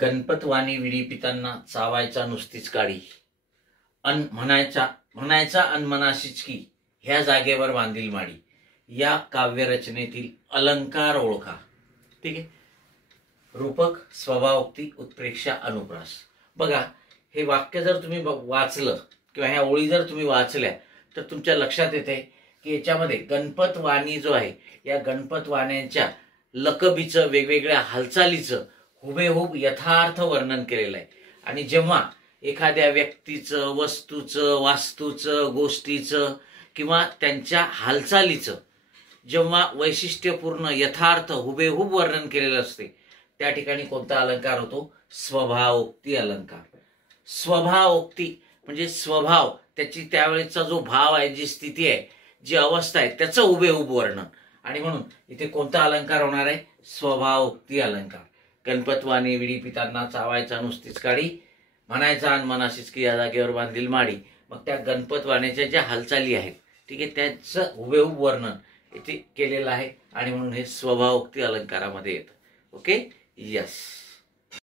गणपतवाणी विडी पितांना चावायचा नुसतीच काळी, अन म्हणायचा अन मनाशीच की ह्या जागेवर बांधील माडी. या काव्यरचनेतील अलंकार ओळखा. ठीक आहे. रूपक, स्वभावोक्ती, उत्प्रेक्षा, अनुप्रास. बघा, हे वाक्य जर तुम्ही वाचलं किंवा ह्या ओळी जर तुम्ही वाचल्या तर तुमच्या लक्षात येते की याच्यामध्ये गणपतवाणी जो आहे, या गणपतवाण्यांच्या लकबीचं, वेगवेगळ्या हालचालीचं हुबेहूब यथार्थ वर्णन केलेलं आहे. आणि जेव्हा एखाद्या व्यक्तीचं, वस्तूचं, वास्तूचं, गोष्टीचं किंवा त्यांच्या हालचालीचं जेव्हा वैशिष्ट्यपूर्ण, यथार्थ, हुबेहूब वर्णन केलेलं असते, त्या ठिकाणी कोणता अलंकार होतो? स्वभावोक्ती अलंकार. स्वभावोक्ती म्हणजे स्वभाव, त्याची त्यावेळेचा जो भाव आहे, जी स्थिती आहे, जी अवस्था आहे, त्याचं हुबेहूब वर्णन. आणि म्हणून इथे कोणता अलंकार होणार आहे? स्वभावोक्ती अलंकार. गणपतवाणी विडी पितांना चावायचा नुसतीच काळी, म्हणायचा आणि मनाशीच की या जागेवर बांधील माडी. मग त्या गणपतवाण्याच्या ज्या हालचाली आहेत, ठीक आहे, त्याचं हुबेहूब वर्णन इथे केलेलं आहे आणि म्हणून हे स्वभावोक्ती अलंकारामध्ये येतं. Okay, yes.